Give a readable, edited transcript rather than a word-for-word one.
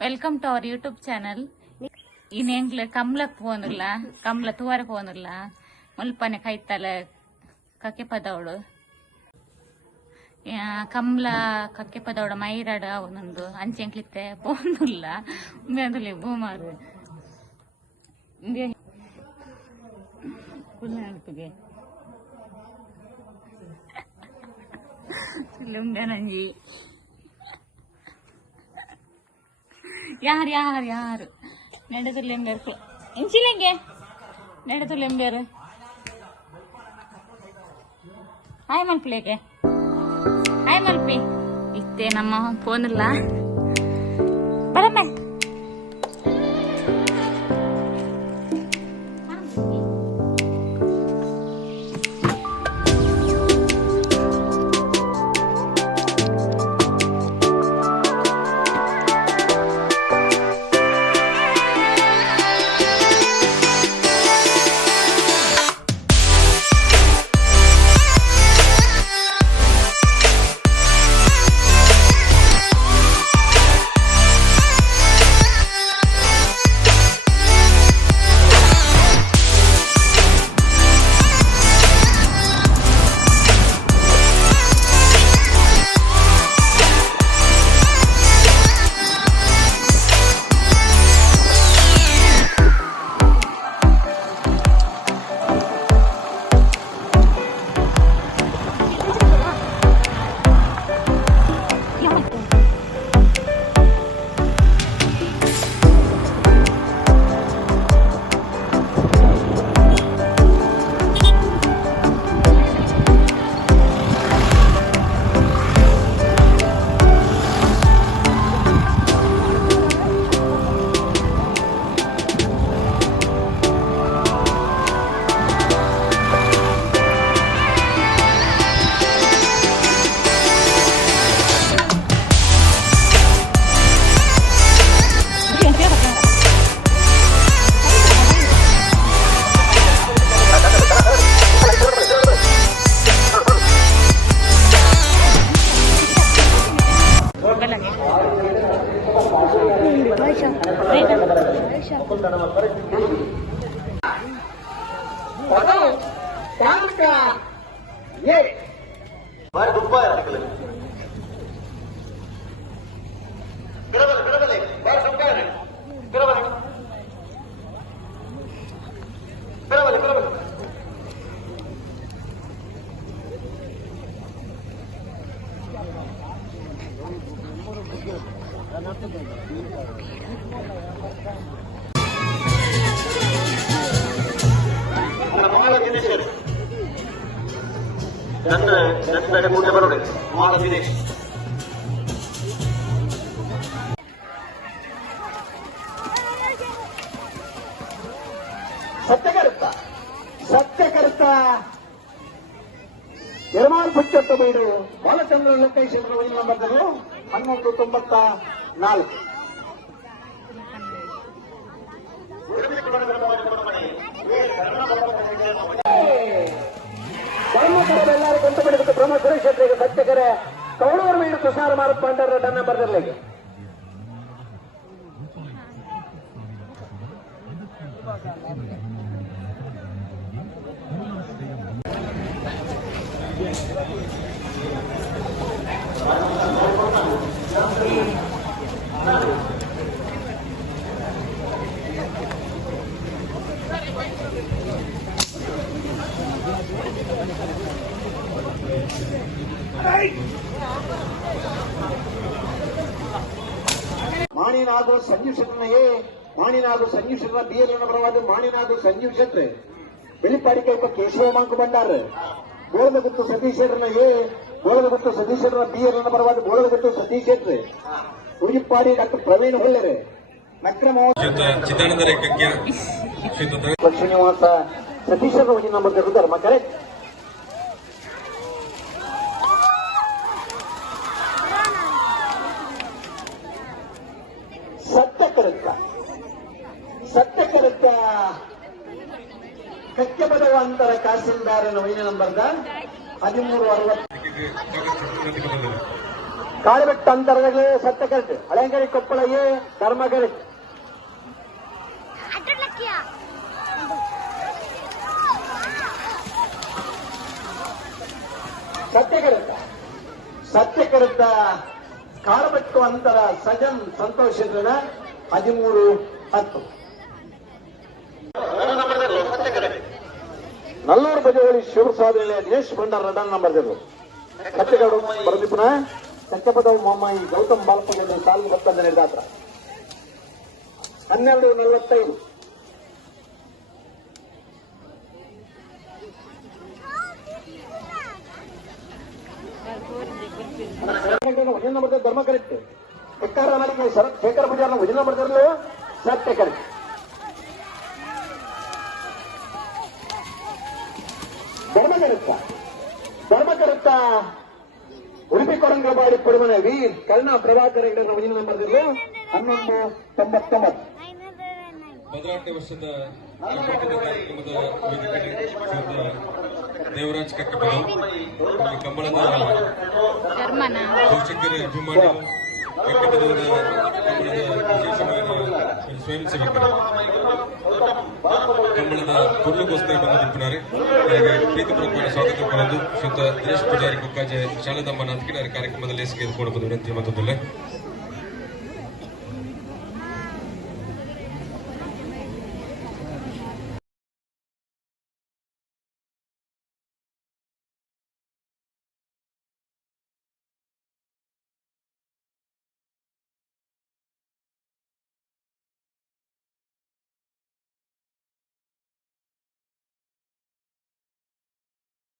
Welcome to our YouTube channel. ఈయన కమలకు పోనుಲ್ಲ ಕಮಲ ತೂವರೆ ಪೋನುಲ್ಲ ಮುಲ್ಪನೆ ಕೈತಲೆ ಕಕ್ಕೆ ಪದವಡು ಕಮಲ ಕಕ್ಕೆ ಪದವಡ ಮೈರಾಡ ಅವನೊಂದು ಅಂಚೆಂಕ್ಲಿತ್ತೆ ಪೋನುಲ್ಲ ಮೇದುಲಿ ಭೂಮಾರು ಕುಲ್ಲಾಡ್ಪಿಗೆ ನಂಜಿ ಯಾರು ನೆಡದುಲೆಂಬೇರು ಇಂಚಿಲೆಂಗೆ ನೆಡದುಲೆಂಬೇರು ಹಾಯ್ ಮಲ್ಪಿಲೆಗೆ ಹಾಯ್ ಮಲ್ಪಿ ಇಷ್ಟೇ ನಮ್ಮ ಫೋನಿಲ್ಲ ಬರಮ್ಮ ನನ್ನ ಮುಂದೆ ಬರೋಣ ಮಾಡ ದಿನೇಶ್ ಸತ್ಯಕರ್ತ ನಿರ್ಮಾಣ ಪುಚ್ಚಟ್ಟು ಬೈಡು ಬಾಲಚಂದ್ರ ಲೋಕೇಶ್ವರ ವೈನ್ ನಂಬರ್ 1194 ಎಲ್ಲರೂ ಕೊಂತ ಬಿಡಬೇಕು ಪ್ರಮುಖ ಸುರೇಶ್ವರಿಗೆ ಸತ್ಯಕರೆ ಕೌಳೂರು ಮೀನು ತುಷಾರ ಮಾರುತ್ ಪಾಂಡರ ಟನ್ ಬರ್ದರ್ಲಿಗೆ ಮಾಣಿನಾಗು ಸಂಜೀವ್ ಶೆಟ್ಟರ್ನಯೇ ಮಾಣಿನಾಗು ಸಂಜೀವ್ ಶೆಟ್ಟರ ಬಿಎಲ್ ಪರವಾದ ಮಾಣಿನಾಗು ಸಂಜೀವ್ ಶೆಟ್ರ್ ಬೆಳಿಪಾಡಿಕೆ ಕೇಶವ ಮಾಂಕು ಬಂಡಾರ ಗೋಳದಗುತ್ತು ಸತೀಶ್ ಶೆಟ್ಟರ್ನಯೇ ಗೋಳದಗುತ್ತು ಸತೀಶ್ ಶೆಟ್ಟರ ಬಿಎಲ್ ಪರವಾದ ಗೋಳದಗುತ್ತು ಸತೀಶ್ ಶೆಟ್ರ್ ಉಳಿಪಾಡಿ ಡಾಕ್ಟರ್ ಪ್ರವೀಣ್ ಹೊಳ್ಳೆರೆ ನಕ್ರಮ ಚಿದಾನಂದ ರೇಖಕ್ಕೆ ಶ್ರೀನಿವಾಸ ಸತೀಶ್ ಶೆಟ್ಟರ್ ನಂಬರ್ ಧರ್ಮ ಕರೆಕ್ಟ್ ಸತ್ಯಕೃತ್ಯ ಕಚ್ಚಪದವಾಂತರ ತಹಸೀಲ್ದಾರನ ವೈನ ನಂಬರ್ದ 1360 ಕಾಳುಬೆಟ್ಟು ಅಂತರದಾಗಲೇ ಸತ್ಯ ಕರೆಕ್ಟ್ ಹಳೆಂಗಡಿ ಕೊಪ್ಪಳ ಎ ಧರ್ಮ ಕರೆಕ್ಟ್ ಸತ್ಯ ಕರೆಕ್ಟ ಕಾಳುಬೆಟ್ಟು ಅಂತರ ಸಜನ್ ಸಂತೋಷ್ 13-10 ನಲ್ಲೂರು ಬಜೆವಳಿ ಶಿವಪ್ರಸಾದ್ ದಿನೇಶ್ ಭಂಡಾರ ರಡನ್ ನಂಬರ್ ಸತ್ಯಗಳು ಬರದಿಪ್ಪನ ಸತ್ಯಪದವು ಮೊಮ್ಮಾಯಿ ಗೌತಮ್ ಬಾಲಪಂಡ ಸಾಲು ಬತ್ತಂದ ನಡೆದಾತ್ರ 12:45 ವಜನ ನಂಬರ್ ಧರ್ಮ ಕರೆಕ್ಟ್ ಎಕ್ಕಾರ ನಾಲಿಗೆ ಶೇಖರ್ ಬಜಾರ್ನ ವಜನ ನಂಬರ್ ಸತ್ಯ ಕರೆಕ್ಟ್ ಧರ್ಮ ಕರೆಕ್ಟ ಉಡುಪಿ ಕೊರಂಗಲಪಾಡಿ ಪಡುಮನೆ ವೀರ್ ಕರ್ಣ ಪ್ರಭಾಕರ್ ಹೆಗಡೆ ವಜನ ನಂಬರ್ 1199 18 ವರ್ಷದ ಹಬ್ಬದ ಕಾರ್ಯಕ್ರಮದ ವೇದಿಕೆಯಲ್ಲಿ ಶ್ರೀಯುತ ದೇವರಾಜ್ ಕಕ್ಕಪದ ಕಂಬಳದ ಧರ್ಮನ ಪೋಷಕರ ಅಭಿಮಾನಿ ಕಕ್ಕಪದವರ ಕಂಬಳದ ವಿಶೇಷವಾದ ಸ್ವಯಂ ಸೇವಕರು ಕಂಬಳದ ಕೊಡ್ಲುಗೋಸ್ಕರ ಬಂದಿದ್ದಾರೆ ಪ್ರೀತಿಪೂರ್ವಕವಾದ ಸ್ವಾಗತ ಕೋರಲು ಶ್ರೀಯುತ ದಿನೇಶ್ ಪೂಜಾರಿ ಕುಕ್ಕಾಜೆ ಶಾರದಮ್ಮ ನಾಥಕಿನಾರ ಕಾರ್ಯಕ್ರಮದಲ್ಲಿ ಎಸ್ಗೆದುಕೊಂಡು ವಿನಂತಿ ಮತ್ತೊಂದಿಲ್ಲ